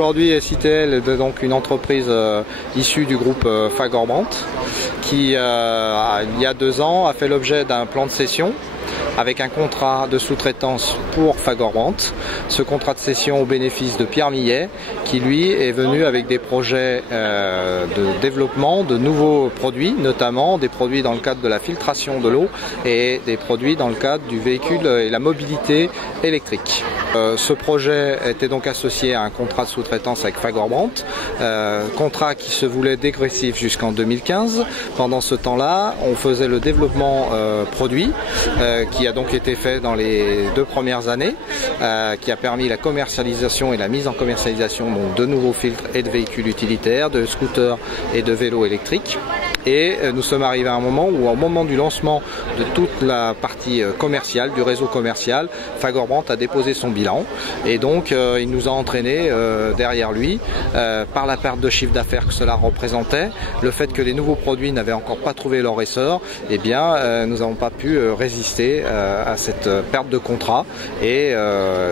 Aujourd'hui, SITL est donc une entreprise issue du groupe Fagorbrandt qui, il y a 2 ans, a fait l'objet d'un plan de cession avec un contrat de sous-traitance pour Fagorbrandt. Ce contrat de cession au bénéfice de Pierre Millet, qui lui est venu avec des projets de développement de nouveaux produits, notamment des produits dans le cadre de la filtration de l'eau et des produits dans le cadre du véhicule et la mobilité électrique. Ce projet était donc associé à un contrat de sous-traitance avec Fagorbrandt, contrat qui se voulait dégressif jusqu'en 2015. Pendant ce temps-là, on faisait le développement produit, qui a donc été fait dans les 2 premières années, qui a permis la commercialisation et la mise en commercialisation donc, de nouveaux filtres et de véhicules utilitaires, de scooters et de vélos électriques. Et nous sommes arrivés à un moment où, au moment du lancement de toute la partie commerciale, du réseau commercial, Fagorbrandt a déposé son bilan. Et donc, il nous a entraîné derrière lui, par la perte de chiffre d'affaires que cela représentait, le fait que les nouveaux produits n'avaient encore pas trouvé leur essor, eh bien, nous n'avons pas pu résister à cette perte de contrat. Et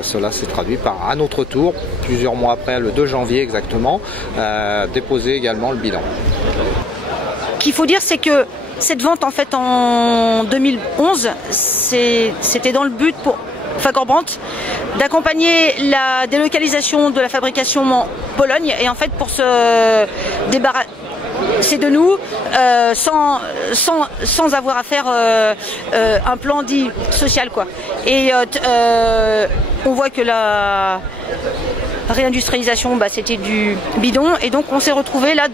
cela s'est traduit par, à notre tour, plusieurs mois après, le 2 janvier exactement, déposer également le bilan. Ce qu'il faut dire, c'est que cette vente, en fait, en 2011, c'était dans le but pour Fagorbrandt d'accompagner la délocalisation de la fabrication en Pologne et en fait pour se débarrasser de nous sans avoir à faire un plan dit social, quoi. Et on voit que la réindustrialisation, c'était du bidon, et donc on s'est retrouvé là,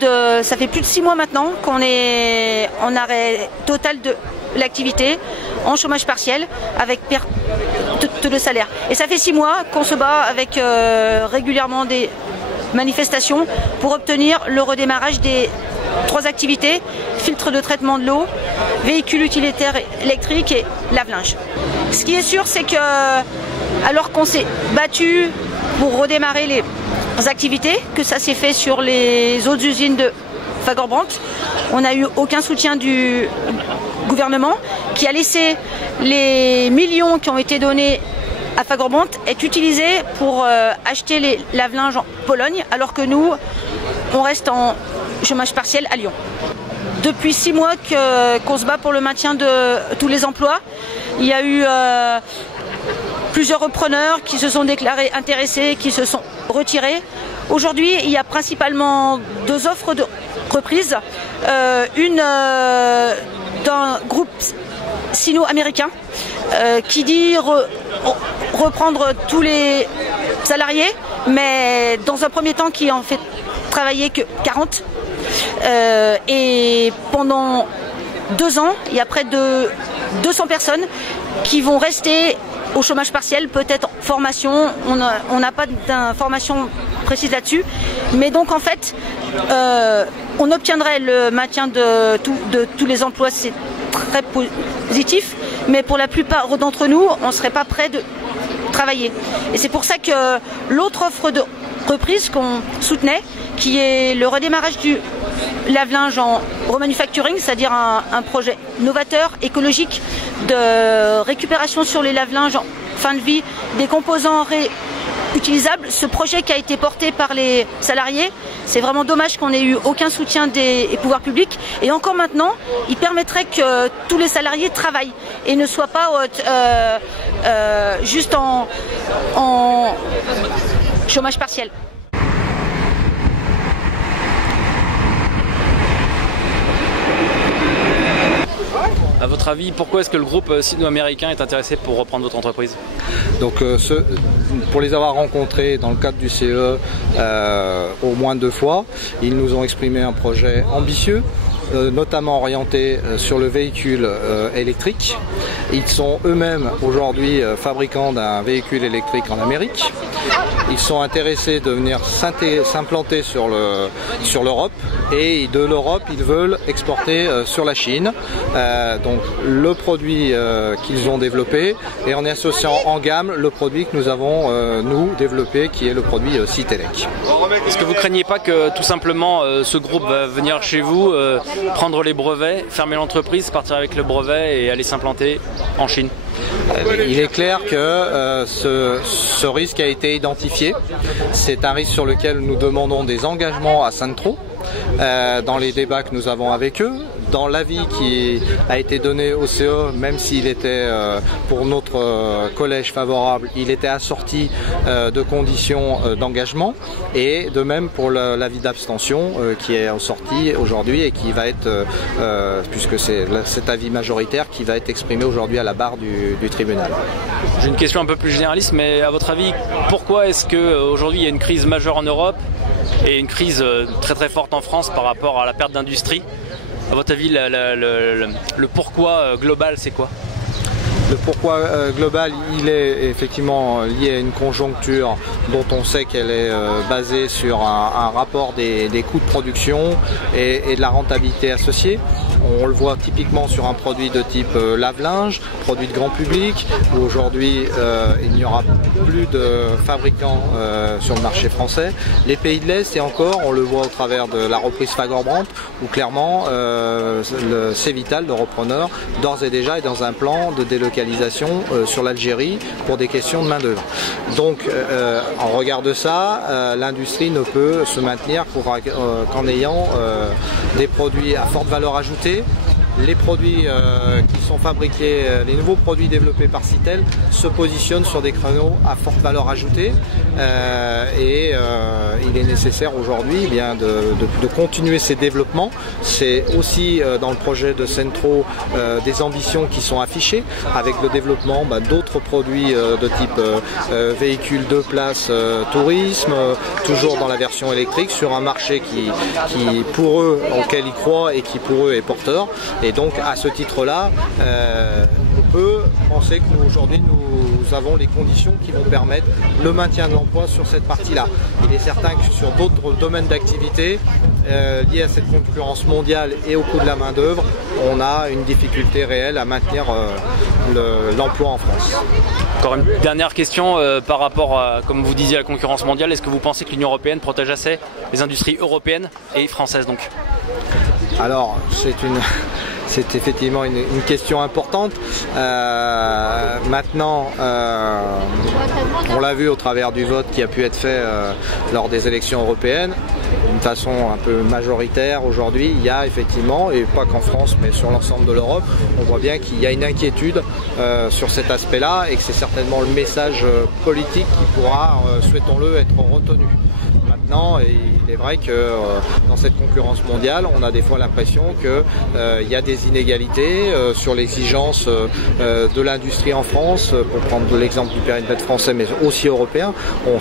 ça fait plus de 6 mois maintenant qu'on est en arrêt total de l'activité, en chômage partiel, avec perte de salaire. Et ça fait 6 mois qu'on se bat avec régulièrement des manifestations pour obtenir le redémarrage des 3 activités: filtre de traitement de l'eau, véhicules utilitaires électriques et lave-linge. Ce qui est sûr, c'est que alors qu'on s'est battu pour redémarrer les activités, que ça s'est fait sur les autres usines de Fagorbrandt, on n'a eu aucun soutien du gouvernement, qui a laissé les millions qui ont été donnés à Fagorbrandt être utilisés pour acheter les lave-linges en Pologne, alors que nous, on reste en chômage partiel à Lyon. Depuis 6 mois qu'on se bat pour le maintien de tous les emplois. Il y a eu plusieurs repreneurs qui se sont déclarés intéressés, qui se sont retirés. Aujourd'hui, il y a principalement 2 offres de reprise. Une d'un groupe sino-américain qui dit reprendre tous les salariés, mais dans un premier temps qui en fait travailler que 40. Et pendant 2 ans, il y a près de 200 personnes qui vont rester au chômage partiel, peut-être en formation. On n'a pas d'informations précises là-dessus. Mais donc en fait, on obtiendrait le maintien de tous les emplois, c'est très positif. Mais pour la plupart d'entre nous, on ne serait pas prêt de travailler. Et c'est pour ça que l'autre offre de reprise qu'on soutenait, qui est le redémarrage du lave-linge en remanufacturing, c'est-à-dire un projet novateur, écologique, de récupération sur les lave-linges en fin de vie des composants réutilisables. Ce projet qui a été porté par les salariés, c'est vraiment dommage qu'on n'ait eu aucun soutien des pouvoirs publics. Et encore maintenant, il permettrait que tous les salariés travaillent et ne soient pas juste en chômage partiel. À votre avis, pourquoi est-ce que le groupe sino-américain est intéressé pour reprendre votre entreprise? Donc, pour les avoir rencontrés dans le cadre du CE au moins 2 fois, ils nous ont exprimé un projet ambitieux, notamment orienté sur le véhicule électrique. Ils sont eux-mêmes aujourd'hui fabricants d'un véhicule électrique en Amérique. Ils sont intéressés de venir s'implanter sur l'Europe, et de l'Europe ils veulent exporter sur la Chine. Donc le produit qu'ils ont développé, et en associant en gamme le produit que nous avons nous développé, qui est le produit Citelec. Est-ce que vous craignez pas que tout simplement ce groupe va venir chez vous, prendre les brevets, fermer l'entreprise, partir avec le brevet et aller s'implanter en Chine? Il est clair que ce risque a été identifié. C'est un risque sur lequel nous demandons des engagements à Centro dans les débats que nous avons avec eux. Dans l'avis qui a été donné au CE, même s'il était pour notre collège favorable, il était assorti de conditions d'engagement, et de même pour l'avis d'abstention qui est sorti aujourd'hui et qui va être, puisque c'est cet avis majoritaire qui va être exprimé aujourd'hui à la barre du tribunal. J'ai une question un peu plus généraliste, mais à votre avis, pourquoi est-ce qu'aujourd'hui il y a une crise majeure en Europe et une crise très très forte en France par rapport à la perte d'industrie? À votre avis, le pourquoi global, c'est quoi? Le pourquoi global, il est effectivement lié à une conjoncture dont on sait qu'elle est basée sur un rapport des coûts de production et de la rentabilité associée. On le voit typiquement sur un produit de type lave-linge, produit de grand public, où aujourd'hui il n'y aura plus de fabricants sur le marché français. Les pays de l'Est, et encore, on le voit au travers de la reprise Fagorbrandt, où clairement le Cévital de repreneur d'ores et déjà est dans un plan de délocalisation sur l'Algérie pour des questions de main-d'œuvre. Donc en regard de ça, l'industrie ne peut se maintenir qu'en ayant des produits à forte valeur ajoutée. Les produits qui sont fabriqués, les nouveaux produits développés par Citel se positionnent sur des créneaux à forte valeur ajoutée, et il est nécessaire aujourd'hui de continuer ces développements. C'est aussi dans le projet de Centro des ambitions qui sont affichées avec le développement d'autres produits de type véhicules de place, tourisme, toujours dans la version électrique, sur un marché qui pour eux, auquel ils croient et qui pour eux est porteur. Et donc à ce titre-là, on peut penser que aujourd'hui nous avons les conditions qui vont permettre le maintien de l'emploi sur cette partie-là. Il est certain que sur d'autres domaines d'activité liés à cette concurrence mondiale et au coût de la main-d'œuvre, on a une difficulté réelle à maintenir l'emploi en France. Encore une dernière question par rapport à, comme vous disiez, à la concurrence mondiale. Est-ce que vous pensez que l'Union européenne protège assez les industries européennes et françaises donc? Alors, c'est effectivement une question importante. Maintenant, on l'a vu au travers du vote qui a pu être fait lors des élections européennes, d'une façon un peu majoritaire aujourd'hui. Il y a effectivement, et pas qu'en France, mais sur l'ensemble de l'Europe, on voit bien qu'il y a une inquiétude sur cet aspect-là, et que c'est certainement le message politique qui pourra, souhaitons-le, être retenu. Maintenant, il est vrai que dans cette concurrence mondiale, on a des fois l'impression qu'il y a des inégalités sur l'exigence de l'industrie en France. Pour prendre l'exemple du périmètre français, mais aussi européen, on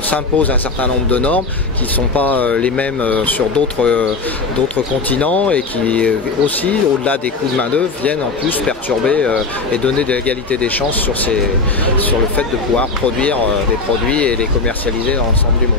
s'impose un certain nombre de normes qui ne sont pas les mêmes sur d'autres continents, et qui aussi, au-delà des coûts de main-d'œuvre, viennent en plus perturber et donner de l'égalité des chances sur le fait de pouvoir produire des produits et les commercialiser dans l'ensemble du monde.